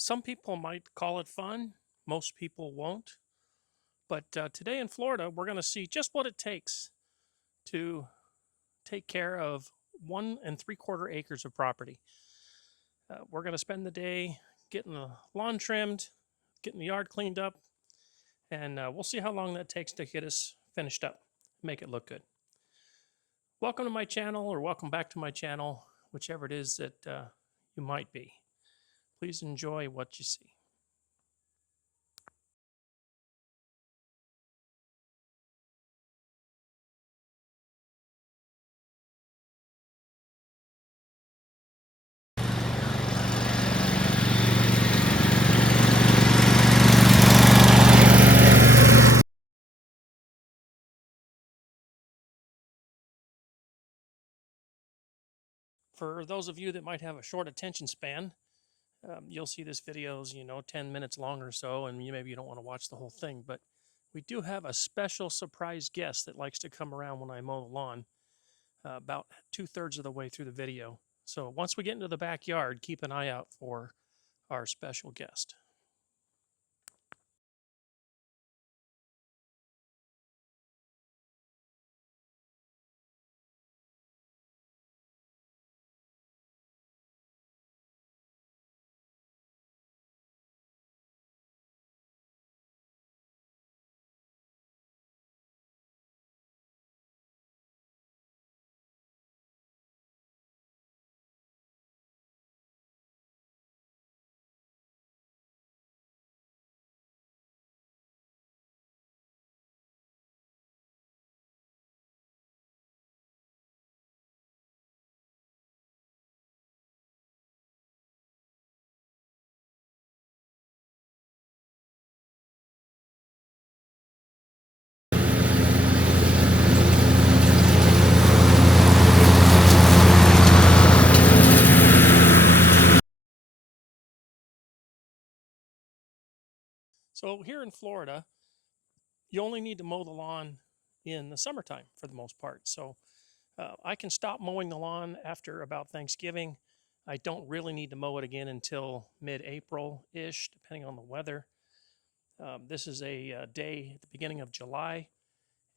Some people might call it fun, most people won't. But today in Florida, we're going to see just what it takes to take care of 1 3/4 acres of property. We're going to spend the day getting the lawn trimmed, getting the yard cleaned up, and we'll see how long that takes to get us finished up, make it look good. Welcome to my channel, or welcome back to my channel, whichever it is that you might be. Please enjoy what you see. For those of you that might have a short attention span, you'll see this video is 10 minutes long or so, and maybe you don't want to watch the whole thing. But we do have a special surprise guest that likes to come around when I mow the lawn, about 2/3 of the way through the video. So once we get into the backyard, keep an eye out for our special guest. So here in Florida, you only need to mow the lawn in the summertime for the most part. So I can stop mowing the lawn after about Thanksgiving. I don't really need to mow it again until mid-April ish, depending on the weather. This is a day at the beginning of July,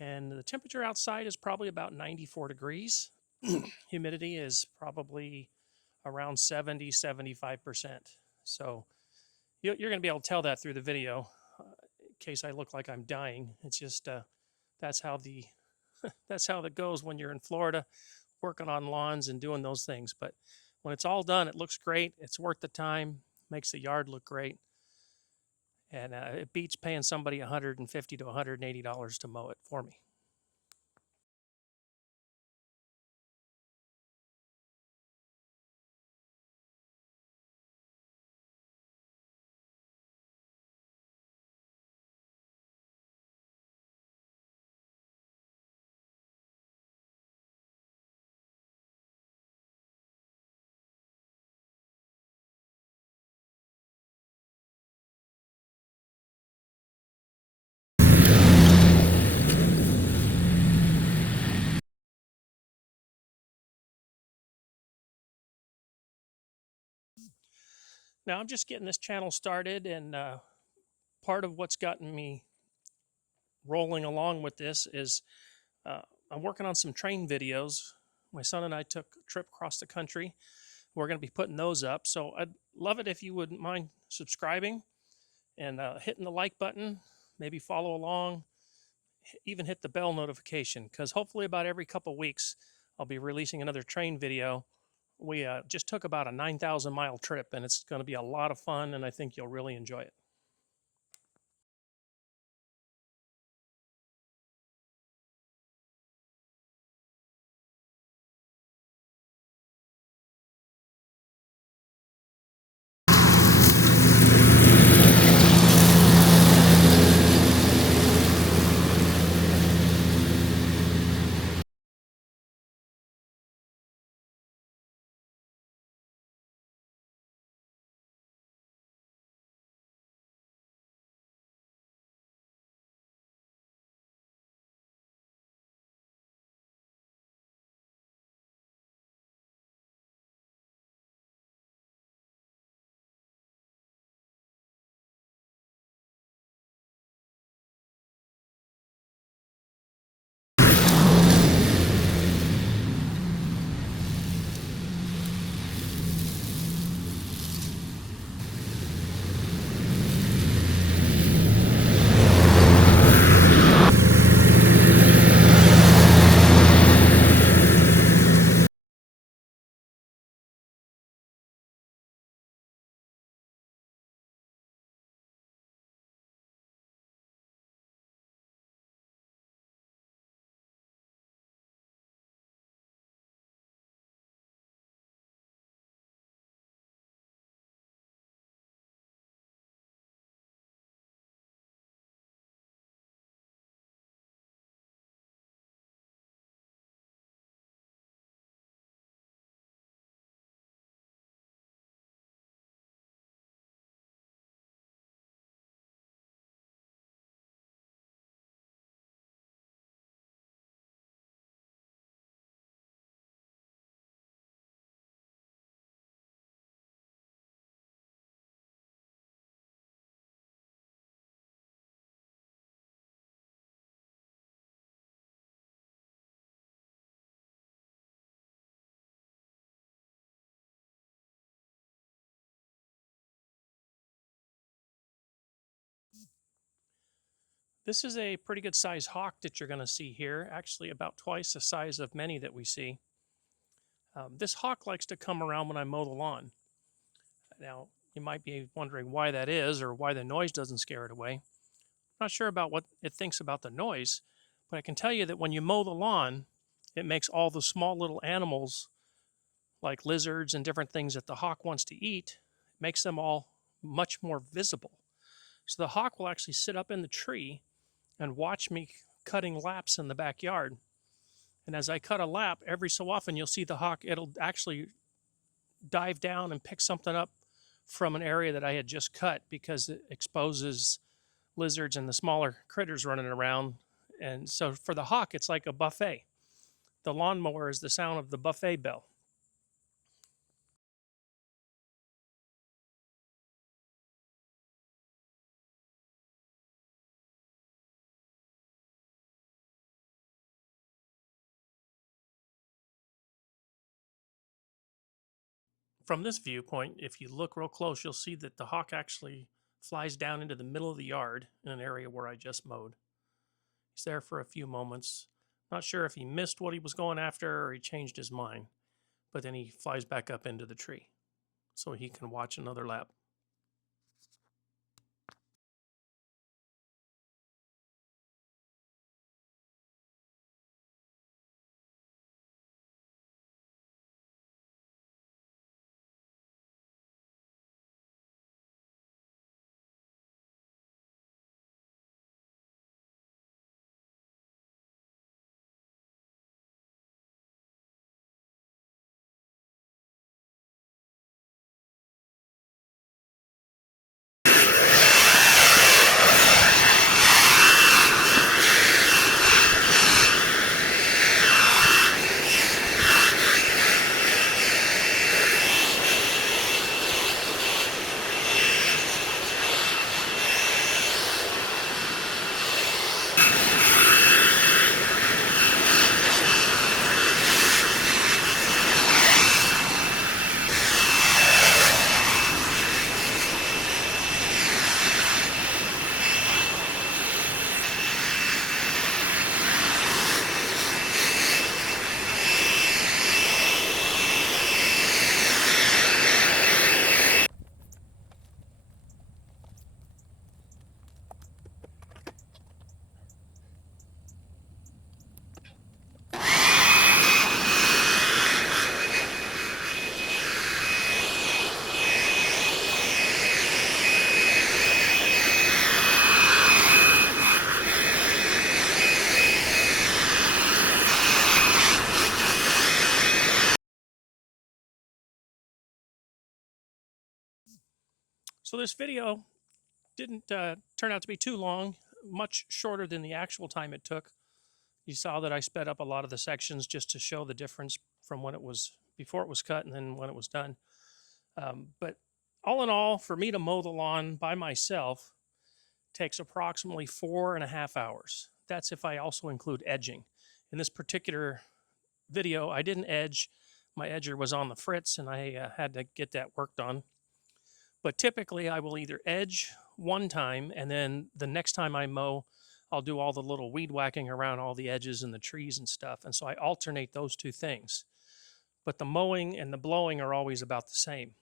and the temperature outside is probably about 94 degrees. Humidity is probably around 70-75%. So you're going to be able to tell that through the video, in case I look like I'm dying. It's just that's how the that's how it goes when you're in Florida, working on lawns and doing those things. But when it's all done, it looks great. It's worth the time. Makes the yard look great, and it beats paying somebody $150 to $180 to mow it for me. Now I'm just getting this channel started, and part of what's gotten me rolling along with this is uh, I'm working on some train videos. My son and I took a trip across the country. We're going to be putting those up. So I'd love it if you wouldn't mind subscribing and hitting the like button, maybe follow along, even hit the bell notification, because hopefully about every couple weeks I'll be releasing another train video. We just took about a 9,000-mile trip, and it's going to be a lot of fun, and I think you'll really enjoy it. This is a pretty good size hawk that you're going to see here, actually about twice the size of many that we see. This hawk likes to come around when I mow the lawn. Now, you might be wondering why that is or why the noise doesn't scare it away. I'm not sure about what it thinks about the noise, but I can tell you that when you mow the lawn, it makes all the small little animals like lizards and different things that the hawk wants to eat, it makes them all much more visible. So the hawk will actually sit up in the tree and watch me cutting laps in the backyard. And as I cut a lap, every so often you'll see the hawk, it'll actually dive down and pick something up from an area that I had just cut because it exposes lizards and the smaller critters running around. And so for the hawk, it's like a buffet. The lawnmower is the sound of the buffet bell. From this viewpoint, if you look real close, you'll see that the hawk actually flies down into the middle of the yard in an area where I just mowed. He's there for a few moments. Not sure if he missed what he was going after or he changed his mind, but then he flies back up into the tree so he can watch another lap. So this video didn't turn out to be too long, much shorter than the actual time it took. You saw that I sped up a lot of the sections just to show the difference from when it was before it was cut and then when it was done. But all in all, for me to mow the lawn by myself takes approximately 4.5 hours. That's if I also include edging. In this particular video, I didn't edge. My edger was on the fritz and I had to get that worked on. But typically, I will either edge one time and then the next time I mow, I'll do all the little weed whacking around all the edges and the trees and stuff. And so I alternate those two things. But the mowing and the blowing are always about the same.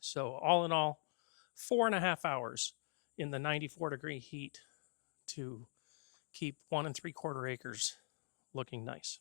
So, all in all, 4.5 hours in the 94-degree heat to keep 1 3/4 acres looking nice.